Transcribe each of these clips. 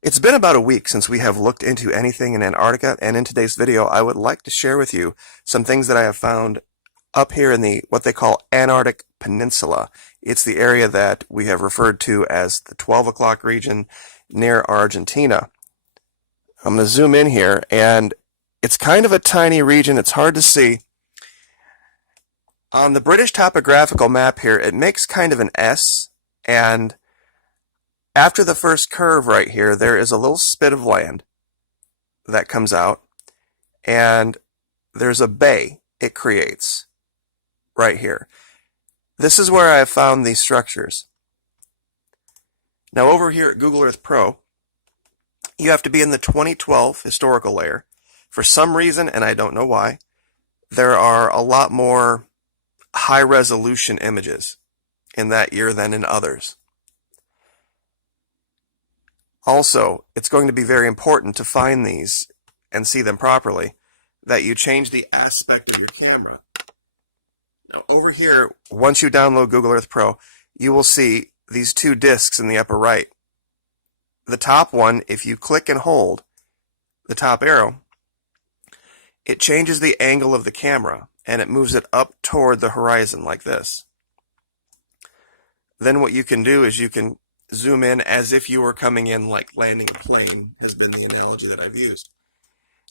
It's been about a week since we have looked into anything in Antarctica, and in today's video I would like to share with you some things that I have found up here in the what they call Antarctic Peninsula. It's the area that we have referred to as the 12 o'clock region near Argentina. I'm going to zoom in here, and it's kind of a tiny region. It's hard to see. On the British topographical map here, it makes kind of an S, and after the first curve right here, there is a little spit of land that comes out, and there's a bay it creates right here. This is where I have found these structures. Now over here at Google Earth Pro, you have to be in the 2012 historical layer. For some reason, and I don't know why, there are a lot more high-resolution images in that year than in others. Also, it's going to be very important to find these and see them properly, that you change the aspect of your camera. Now over here, once you download Google Earth Pro, you will see these two discs in the upper right. The top one, if you click and hold the top arrow, it changes the angle of the camera and it moves it up toward the horizon like this. Then what you can do is you can zoom in as if you were coming in like landing a plane, has been the analogy that I've used.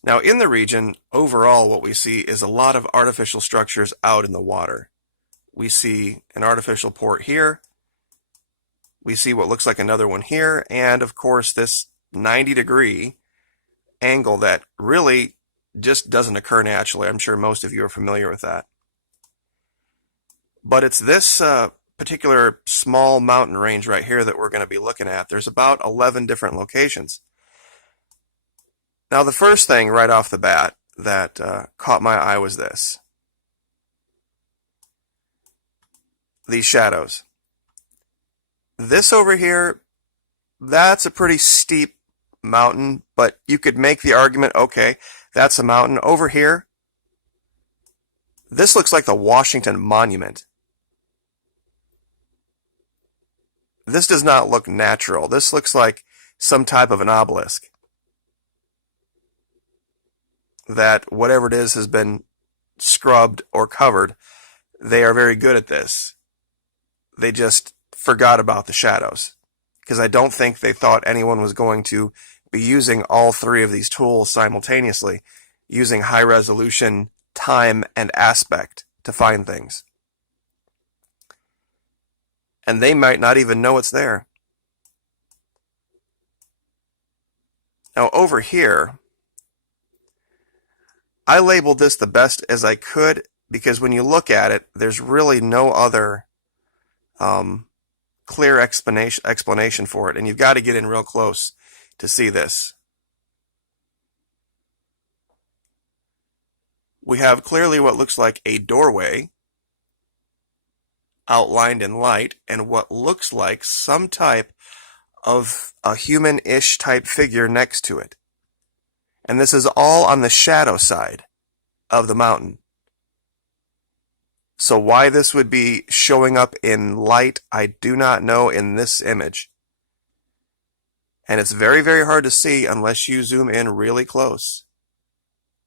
Now in the region, overall what we see is a lot of artificial structures out in the water. We see an artificial port here, we see what looks like another one here, and of course this 90-degree angle that really just doesn't occur naturally. I'm sure most of you are familiar with that. But it's this particular small mountain range right here that we're going to be looking at. There's about 11 different locations. Now the first thing right off the bat that caught my eye was this. These shadows. This over here, that's a pretty steep mountain, but you could make the argument, okay, that's a mountain. Over here, this looks like the Washington Monument. This does not look natural. This looks like some type of an obelisk that, whatever it is, has been scrubbed or covered. They are very good at this. They just forgot about the shadows, because I don't think they thought anyone was going to be using all three of these tools simultaneously, using high resolution, time, and aspect to find things. And they might not even know it's there. Now over here, I labeled this the best as I could, because when you look at it, there's really no other clear explanation for it, and you've got to get in real close to see this. We have clearly what looks like a doorway outlined in light, and what looks like some type of a human-ish type figure next to it. And this is all on the shadow side of the mountain. So why this would be showing up in light, I do not know in this image. And it's very, very hard to see unless you zoom in really close.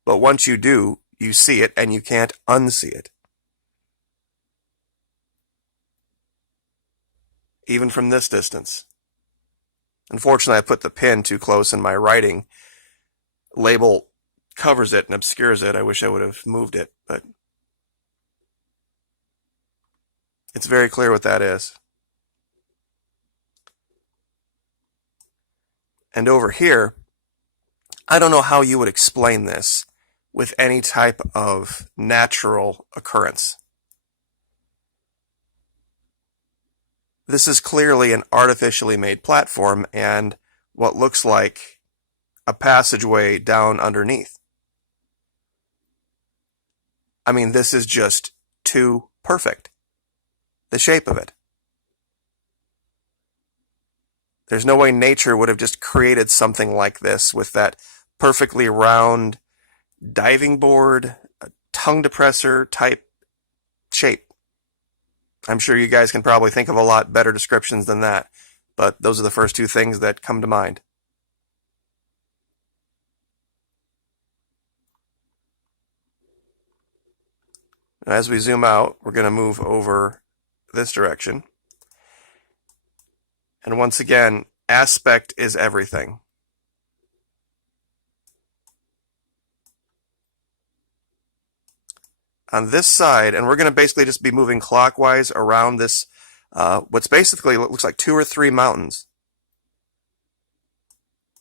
But once you do, you see it and you can't unsee it. Even from this distance. Unfortunately, I put the pin too close and my writing label covers it and obscures it. I wish I would have moved it, but it's very clear what that is. And over here, I don't know how you would explain this with any type of natural occurrence. This is clearly an artificially made platform and what looks like a passageway down underneath. I mean, this is just too perfect. The shape of it. There's no way nature would have just created something like this with that perfectly round diving board, tongue depressor type shape. I'm sure you guys can probably think of a lot better descriptions than that, but those are the first two things that come to mind. As we zoom out, we're going to move over this direction. And once again, aspect is everything. On this side, and we're going to basically just be moving clockwise around this, what's basically looks like 2 or 3 mountains.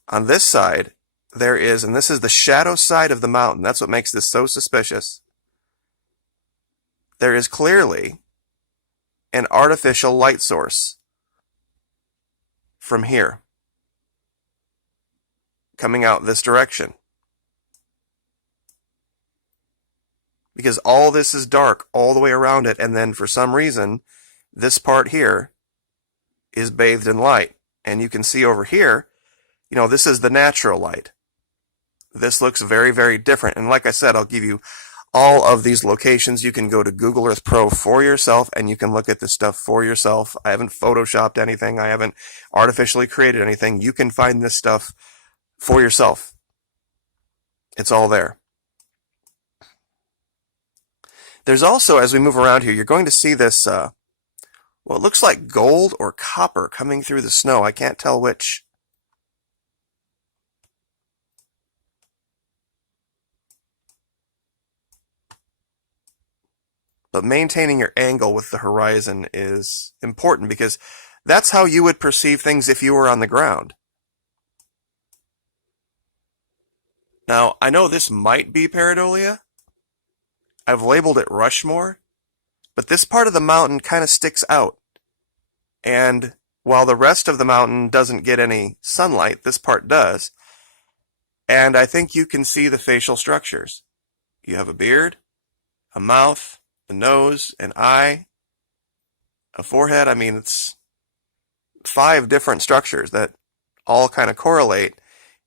On this side, there is, and this is the shadow side of the mountain. That's what makes this so suspicious. There is clearly an artificial light source from here, coming out this direction. Because all this is dark all the way around it, and then for some reason, this part here is bathed in light. And you can see over here, you know, this is the natural light. This looks very, very different. And like I said, I'll give you all of these locations. You can go to Google Earth Pro for yourself, and you can look at this stuff for yourself. I haven't photoshopped anything. I haven't artificially created anything. You can find this stuff for yourself. It's all there. There's also, as we move around here, you're going to see this, what looks like gold or copper coming through the snow. I can't tell which. But maintaining your angle with the horizon is important because that's how you would perceive things if you were on the ground. Now, I know this might be pareidolia. I've labeled it Rushmore, but this part of the mountain kind of sticks out. And while the rest of the mountain doesn't get any sunlight, this part does. And I think you can see the facial structures. You have a beard, a mouth, a nose, an eye, a forehead. I mean, it's 5 different structures that all kind of correlate.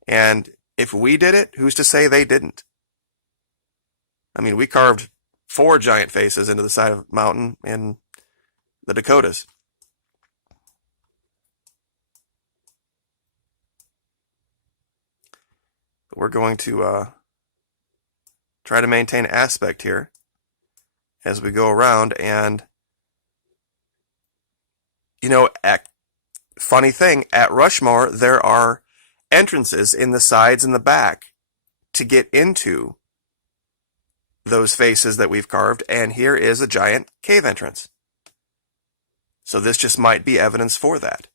And if we did it, who's to say they didn't? I mean, we carved 4 giant faces into the side of a mountain in the Dakotas. But we're going to try to maintain aspect here as we go around. And, you know, funny thing, at Rushmore, there are entrances in the sides and the back to get into those faces that we've carved, and here is a giant cave entrance. So this just might be evidence for that.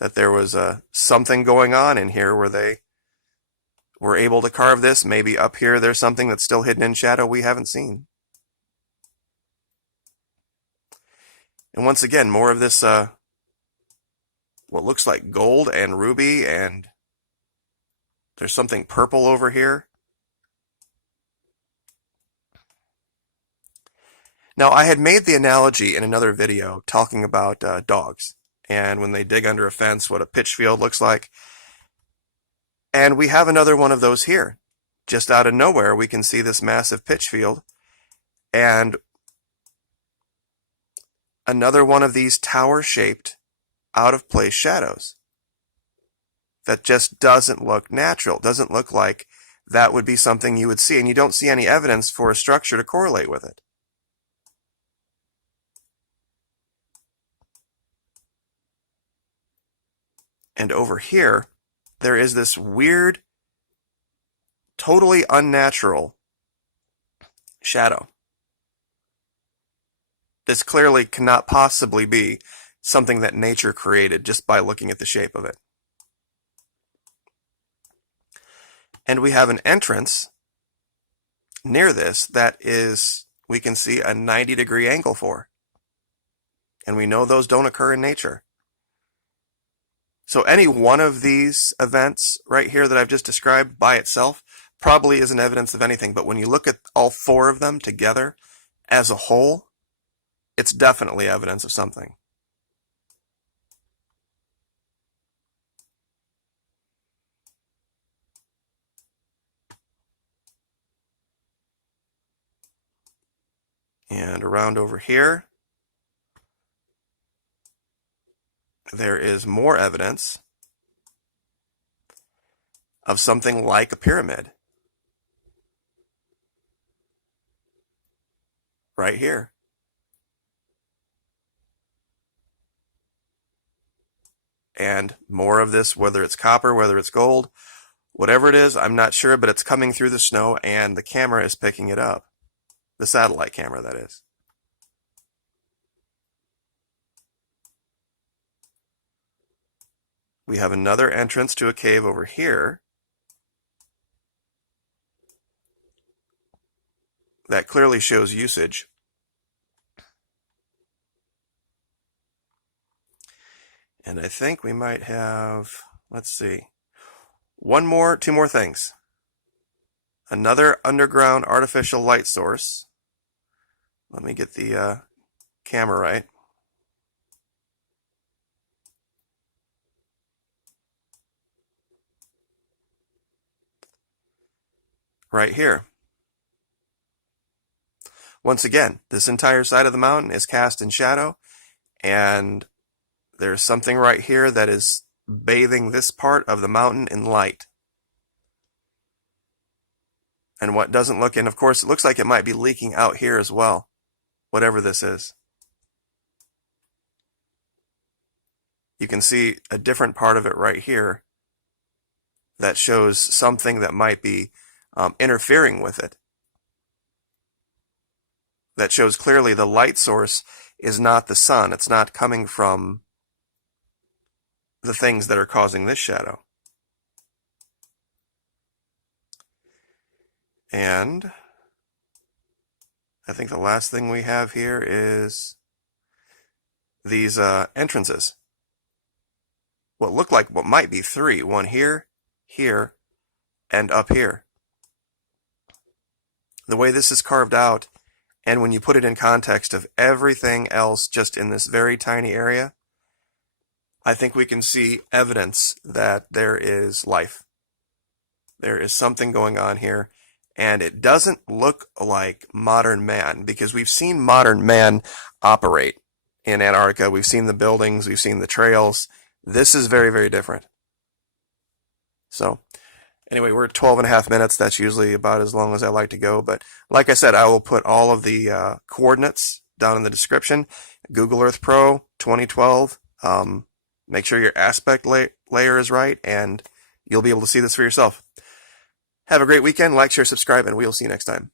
That there was something going on in here where they were able to carve this. Maybe up here there's something that's still hidden in shadow we haven't seen. And once again, more of this what looks like gold and ruby, and there's something purple over here. Now, I had made the analogy in another video talking about dogs and when they dig under a fence, what a pitch field looks like. And we have another one of those here. Just out of nowhere, we can see this massive pitch field and another one of these tower-shaped, out-of-place shadows that just doesn't look natural, doesn't look like that would be something you would see, and you don't see any evidence for a structure to correlate with it. And over here, there is this weird, totally unnatural shadow. This clearly cannot possibly be something that nature created just by looking at the shape of it. And we have an entrance near this that is, we can see a 90-degree angle for. And we know those don't occur in nature. So any one of these events right here that I've just described by itself probably isn't evidence of anything. But when you look at all 4 of them together as a whole, it's definitely evidence of something. And around over here, there is more evidence of something like a pyramid. right here. And more of this, whether it's copper, whether it's gold, whatever it is, I'm not sure, but it's coming through the snow and the camera is picking it up. The satellite camera, that is. We have another entrance to a cave over here that clearly shows usage. And I think we might have, let's see, two more things. Another underground artificial light source. Let me get the camera right. Right here. Once again, this entire side of the mountain is cast in shadow, and there's something right here that is bathing this part of the mountain in light. And what doesn't look, and of course it looks like it might be leaking out here as well, whatever this is. You can see a different part of it right here that shows something that might be interfering with it. That shows clearly the light source is not the sun. It's not coming from the things that are causing this shadow. And I think the last thing we have here is these entrances. What look like what might be three. One here, here, and up here. The way this is carved out, and when you put it in context of everything else just in this very tiny area, I think we can see evidence that there is life. There is something going on here, and it doesn't look like modern man, because we've seen modern man operate in Antarctica. We've seen the buildings, we've seen the trails. This is very, very different. So anyway, we're at 12 and a half minutes. That's usually about as long as I like to go. But like I said, I will put all of the coordinates down in the description. Google Earth Pro 2012. Make sure your aspect layer is right, and you'll be able to see this for yourself. Have a great weekend. Like, share, subscribe, and we'll see you next time.